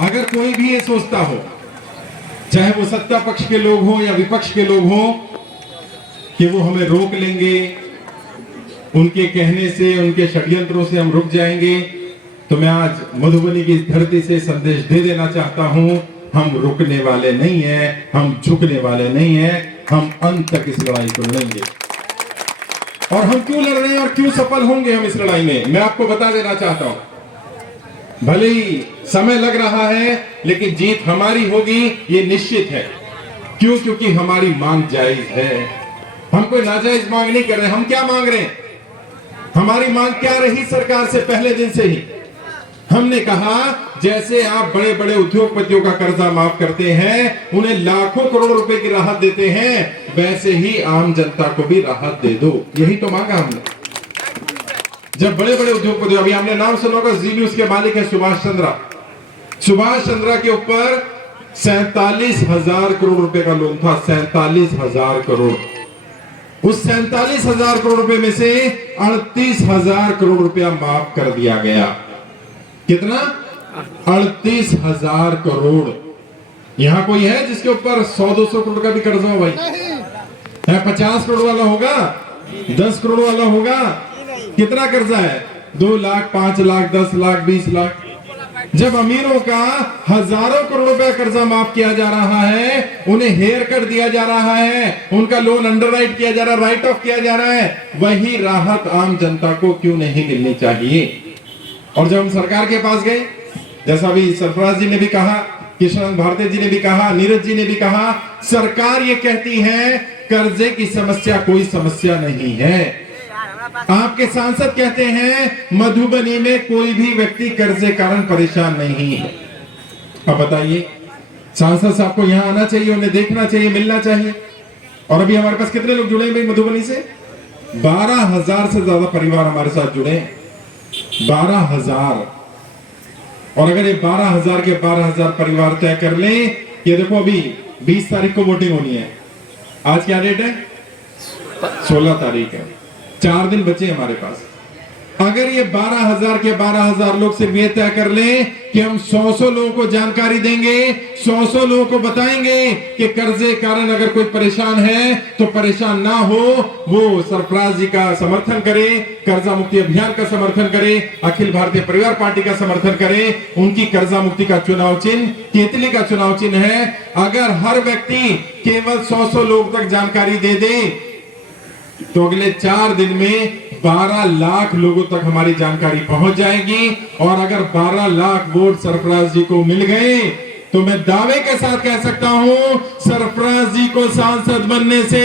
अगर कोई भी ये सोचता हो, चाहे वो सत्ता पक्ष के लोग हो या विपक्ष के लोग हो, कि वो हमें रोक लेंगे, उनके कहने से, उनके षड्यंत्रों से हम रुक जाएंगे, तो मैं आज मधुबनी की धरती से संदेश दे देना चाहता हूं, हम रुकने वाले नहीं हैं, हम झुकने वाले नहीं हैं, हम अंत तक इस लड़ाई को लड़ेंगे। और हम क्यों लड़ रहे हैं और क्यों सफल होंगे हम इस लड़ाई में, मैं आपको बता देना चाहता हूं। भले ही समय लग रहा है, लेकिन जीत हमारी होगी, ये निश्चित है। क्यों? क्योंकि हमारी मांग जायज है। हम कोई नाजायज मांग नहीं कर रहे। हम क्या मांग रहे हैं? हमारी मांग क्या रही सरकार से पहले दिन से ही? हमने कहा, जैसे आप बड़े बड़े उद्योगपतियों का कर्जा माफ करते हैं, उन्हें लाखों करोड़ रुपए की राहत देते हैं, वैसे ही आम जनता को भी राहत दे दो। यही तो मांगा हमने। जब बड़े बड़े उद्योगपति, अभी हमने नाम सुना होगा, जी न्यूज के मालिक है सुभाष चंद्रा। सुभाष चंद्रा के ऊपर 47,000 करोड़ रुपए का लोन था। 47,000 करोड़। उस 47,000 करोड़ रुपए में से 38,000 करोड़ रुपया माफ कर दिया गया। कितना? 38,000 करोड़। यहां कोई है जिसके ऊपर 100-200 करोड़ का भी कर्जा हो भाई? है? 50 करोड़ वाला होगा, 10 करोड़ वाला होगा? कितना कर्जा है? 2 लाख, 5 लाख, 10 लाख, 20 लाख। जब अमीरों का हजारों करोड़ रुपया कर्जा माफ किया जा रहा है, उन्हें हेयर कट दिया जा रहा है, उनका लोन अंडरराइट किया जा रहा है, राइट ऑफ किया जा रहा है, वही राहत आम जनता को क्यों नहीं मिलनी चाहिए? और जब हम सरकार के पास गए, जैसा अभी सरफराज जी ने भी कहा, किशन भारती जी ने भी कहा, नीरज जी ने भी कहा, सरकार ये कहती है कर्जे की समस्या कोई समस्या नहीं है। आपके सांसद कहते हैं मधुबनी में कोई भी व्यक्ति कर्जे कारण परेशान नहीं है। अब बताइए, सांसद साहब को यहां आना चाहिए, उन्हें देखना चाहिए, मिलना चाहिए। और अभी हमारे पास कितने लोग जुड़े हैं भाई मधुबनी से? 12,000 से ज्यादा परिवार हमारे साथ जुड़े हैं। 12,000। और अगर ये 12,000 के 12,000 परिवार तय कर लें, ये देखो अभी 20 तारीख को वोटिंग होनी है। आज क्या डेट है? 16 तारीख है। 4 दिन बचे हमारे पास। अगर ये 12,000 के 12,000 लोग सिर्फ ये तय कर लें कि हम 100 लोगों को जानकारी देंगे, 100 लोगों को बताएंगे कि कर्जे कारण अगर कोई परेशान है तो परेशान ना हो, वो सरफराज जी का समर्थन करे, कर्जा मुक्ति अभियान का समर्थन करे, अखिल भारतीय परिवार पार्टी का समर्थन करे। उनकी कर्जा मुक्ति का चुनाव चिन्ह केतली का चुनाव चिन्ह है। अगर हर व्यक्ति केवल 100 लोग तक जानकारी दे दे, तो अगले 4 दिन में 12 लाख लोगों तक हमारी जानकारी पहुंच जाएगी। और अगर 12 लाख वोट सरफराज जी को मिल गए, तो मैं दावे के साथ कह सकता हूं, सरफराज जी को सांसद बनने से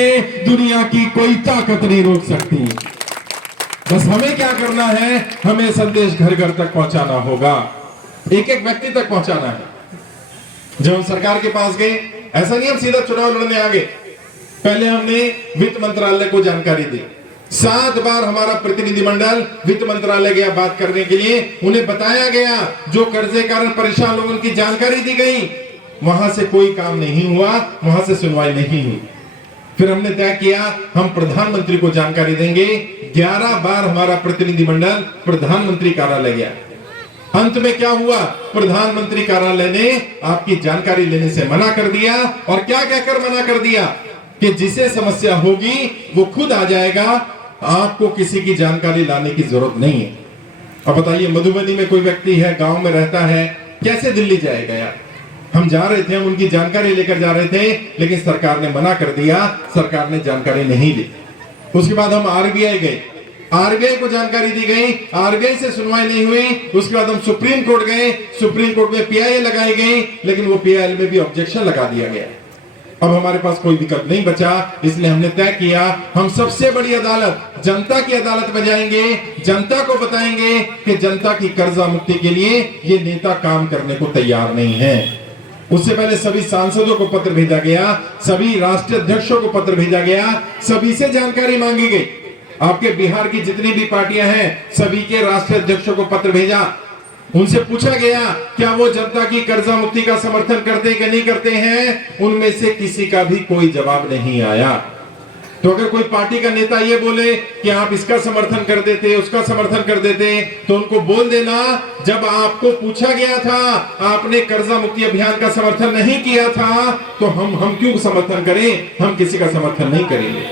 दुनिया की कोई ताकत नहीं रोक सकती। बस हमें क्या करना है? हमें संदेश घर घर तक पहुंचाना होगा, एक एक व्यक्ति तक पहुंचाना है। जब हम सरकार के पास गए, ऐसा नहीं हम सीधा चुनाव लड़ने आ गए। पहले हमने वित्त मंत्रालय को जानकारी दी। 7 बार हमारा प्रतिनिधिमंडल वित्त मंत्रालय गया बात करने के लिए। उन्हें बताया गया, जो कर्जे कारण परेशान लोगों की जानकारी दी गई, वहां से कोई काम नहीं हुआ, वहां से सुनवाई नहीं हुई। फिर हमने तय किया हम प्रधानमंत्री को जानकारी देंगे। 11 बार हमारा प्रतिनिधिमंडल प्रधानमंत्री कार्यालय गया। अंत में क्या हुआ? प्रधानमंत्री कार्यालय ने आपकी जानकारी लेने से मना कर दिया। और क्या कहकर मना कर दिया? कि जिसे समस्या होगी वो खुद आ जाएगा, आपको किसी की जानकारी लाने की जरूरत नहीं है। अब बताइए, मधुबनी में कोई व्यक्ति है, गांव में रहता है, कैसे दिल्ली जाएगा यार? हम जा रहे थे, हम उनकी जानकारी लेकर जा रहे थे, लेकिन सरकार ने मना कर दिया, सरकार ने जानकारी नहीं दी। उसके बाद हम आरबीआई गए, आरबीआई को जानकारी दी गई, आरबीआई से सुनवाई नहीं हुई। उसके बाद हम सुप्रीम कोर्ट गए, सुप्रीम कोर्ट में पीआईएल लगाई गई, लेकिन वो पीआईएल में भी ऑब्जेक्शन लगा दिया गया। अब हमारे पास कोई विकल्प नहीं बचा, इसलिए हमने तय किया हम सबसे बड़ी अदालत, जनता की अदालत में जाएंगे, जनता को बताएंगे कि जनता की कर्जा मुक्ति के लिए ये नेता काम करने को तैयार नहीं है। उससे पहले सभी सांसदों को पत्र भेजा गया, सभी राष्ट्रीय अध्यक्षों को पत्र भेजा गया, सभी से जानकारी मांगी गई। आपके बिहार की जितनी भी पार्टियां हैं, सभी के राष्ट्रीय अध्यक्षों को पत्र भेजा। उनसे पूछा गया क्या वो जनता की कर्जा मुक्ति का समर्थन करते हैं कि नहीं करते हैं। उनमें से किसी का भी कोई जवाब नहीं आया। तो अगर कोई पार्टी का नेता ये बोले कि आप इसका समर्थन कर देते, उसका समर्थन कर देते, तो उनको बोल देना, जब आपको पूछा गया था आपने कर्जा मुक्ति अभियान का समर्थन नहीं किया था, तो हम क्यों समर्थन करें? हम किसी का समर्थन नहीं करेंगे।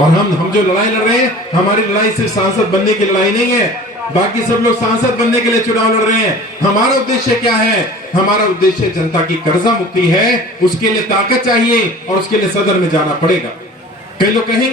और हम जो लड़ाई लड़ रहे हैं, हमारी लड़ाई सिर्फ सांसद बनने की लड़ाई नहीं है। बाकी सब लोग सांसद बनने के लिए चुनाव लड़ रहे हैं। हमारा उद्देश्य क्या है? हमारा उद्देश्य जनता की कर्जा मुक्ति है। उसके लिए ताकत चाहिए और उसके लिए सदन में जाना पड़ेगा। कई लोग कहेंगे